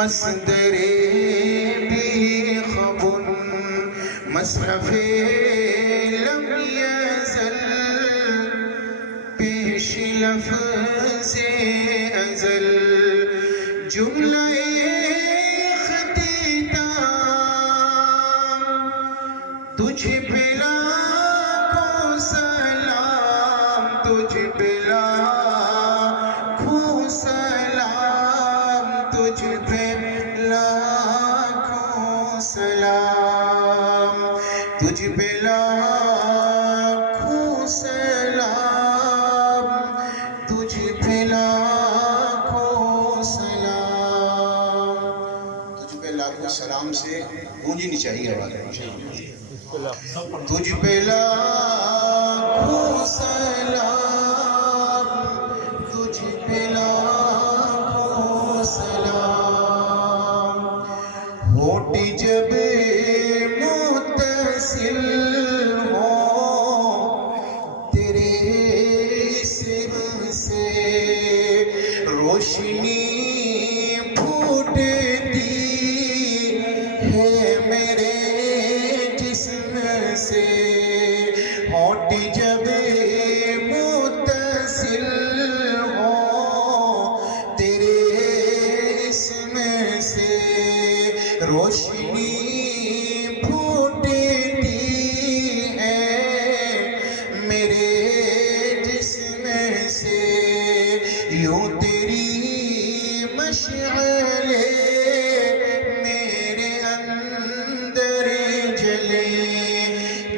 مصدر بی خبن مصحف لم یزل پیش لفظ ازل جملہ تجھ پہ لاکھوں سلام تجھ پہ لاکھوں سلام تجھ پہ لاکھوں سلام تجھ پہ لاکھوں سلام تجھ پہ لاکھوں سلام تجھ پہ لاکھوں سلام سے گونجی نہیں چاہیے آواز تجھ پہ لاکھوں سلام تجھ پہ لاکھوں سلام ہوٹ جب متصل ہو تیرے اسم سے روشنی پھوٹتی ہے میرے سے ہوٹ جب متصل ہو تیرے اسم سے روشنی پھوٹتی ہے میرے جسم سے یوں تیری مشعلے میرے اندر جلے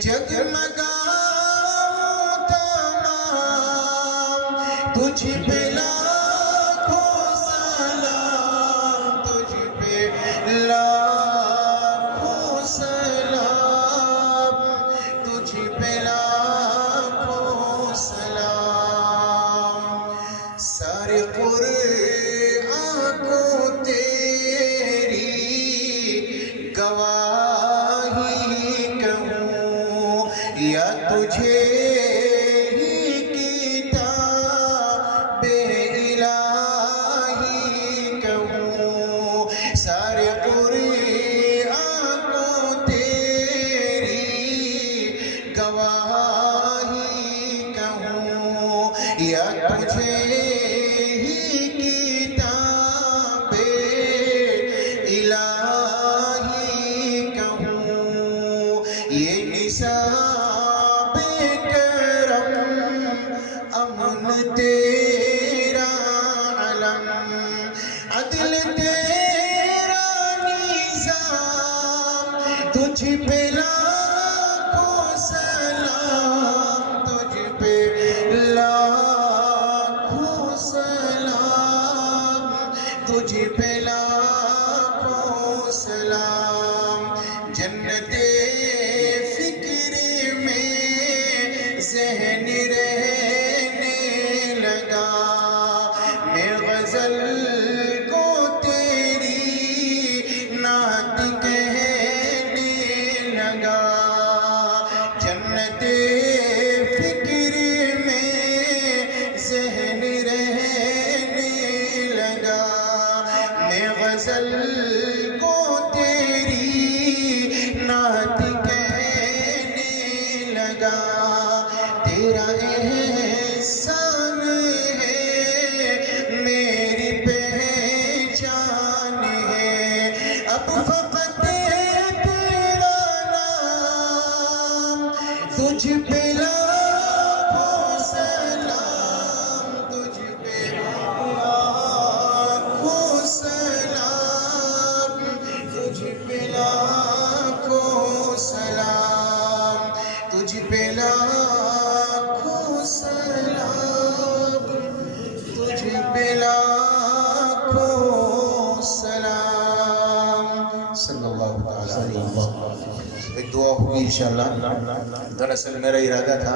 جگمگاؤں تمام تجھ پہ لاکھوں سلام تجھ پہ لاکھوں سلام تجھ پہ لاکھوں سلام سارے قرآن کو تیری گواہی کہوں یا تجھے ہی کتاب الہی کہوں سارے قرآن کو تیری گواہی کہوں یا تجھے ہی کتاب الہی کہوں یہ نصاب کرم امن تیرا علم عدل تیرا نظام تجھ پہ لاکھوں سلام تجھ پہ لاکھوں سلام تجھ پہ لاکھوں سلام جنت فکر میں ذہن رہنے لگا میں غزل کو تیری نعت کہنے لگا جنت فکر میں ذہن رہنے لگا میں غزل کو تیری نعت کہنے لگا تیرا احسان ہے میری پہچان ہے اب فقط تیرا نام تجھ پہ لاکھوں سلام تجھ پہ لاکھوں سلام تجھ پہ لاکھوں سلام تجھ پہ لاکھوں سلام تجھ پہ لاکھوں سلام صلی اللہ علیہ وسلم ایک دعا ہوگی انشاءاللہ دراصل میرا ارادہ تھا